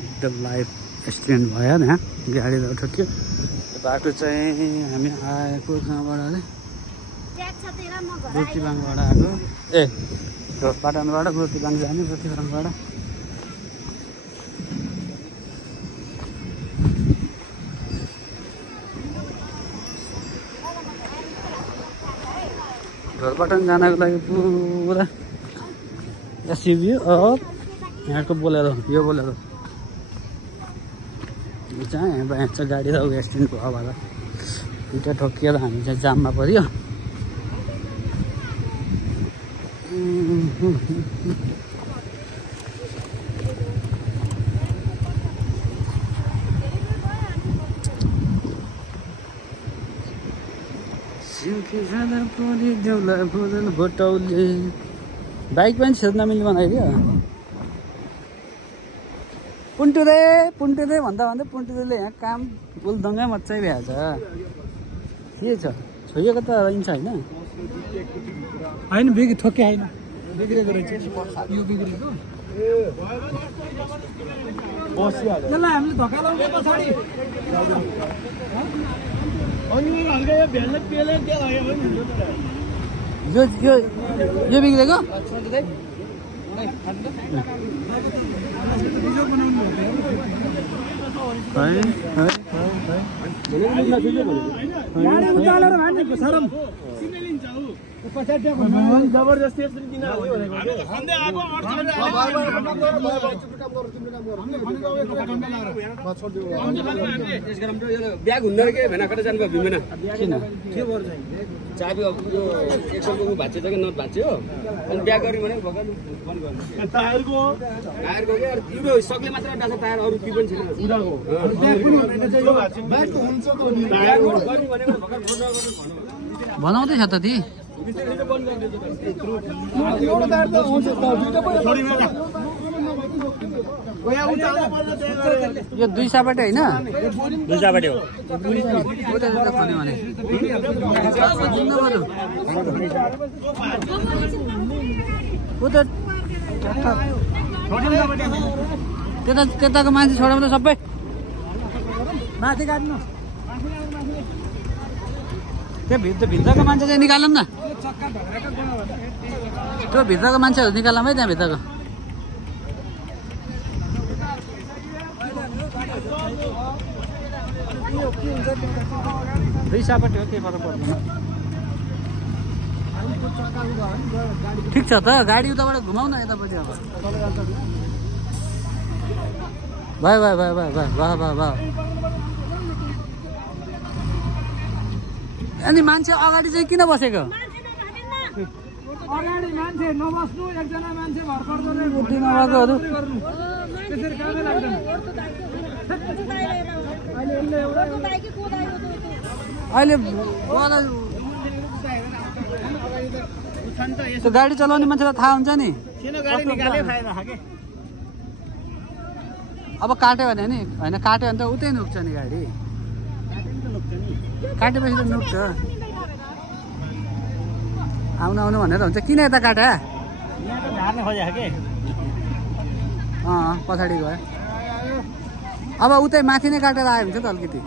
एकदम live accident भयो यहाँ गाडी ठोक्यो बाटो चाहिँ हामी आएको कहाँबाट अरे बुर्तिबाङबाट आएको ए पाटनबाट बुर्तिबाङ जाने बुर्तिबाङबाट ढोरपाटन जानको लागि पुरा एसयुभी यहाँको बोलेरो यो बोलेरो चाहिँ यहाँ चाहिँ गाडी त एक्सिडेन्ट भयो होला दुइटा ठोकिएर हामी चाहिँ जाममा पऱ्यो भोटौले बाइक पनि छिर्न नमिल्ने बनाइदियो पुन्टुरे पुन्टुरे भन्दा भन्दै पुन्टुरेले यहाँ काम बुलदङ्गै मच्चै भ्याएछ के छ छोइएको त रहन्छ होइन होइन बिग्री ठोके होइन बिग्रेको रहेछ यो बिग्रेको यसलाई हामीले धक्का लाउँछ पछाडि यो बिग्रेको जबरजस्ती ब्याग हुँदो के भेना कता जानुभयो भीमेन किन के गर्छ चाबी अब यो एकसलको भाँच्यो कि नट भाँच्यो अनि ब्याग गऱ्यो भने भगवान बन्द गर्नु टायरको के यो सक्ले मात्र डासा टायर अरु के पनि छैन उडाको ब्याग त हुन्छ त नि टायर गर्नु भनेको भगवान फोन गर्नु बनाउँदै छ त ती यो दुई सापाटे होइन दुई सापाटे हो त्यताको मान्छे छोडाउँदा सबै माथि काट्नु त्यो भित्रको मान्छे चाहिँ निकालौँ न त्यो भित्रको मान्छेहरू निकालौँ है त्यहाँ भित्रको दुई सापट्टि हो केही फरक पर्दैन ठिक छ त गाडी उताबाट घुमाउ न यतापट्टि अब भयो भयो भयो भयो भयो भयो भयो भयो अनि मान्छे अगाडि चाहिँ किन बसेको अगाडि मान्छे नबस्नु एकजना मान्छे भर पर्दैन बुद्धि नभएकोहरू त्यसरी कामै लाग्दैन अहिले त्यो गाडी चलाउने मान्छेलाई थाहा हुन्छ नि अब काट्यो भने नि होइन काट्यो भने त उतै नुक्छ नि गाडी काटेपछि त नुक्छ आउनु आउनु भनेर हुन्छ किन यता काटे पछाडि गयो अब उतै माथि नै काटेर आयो हुन्छ त अलिकति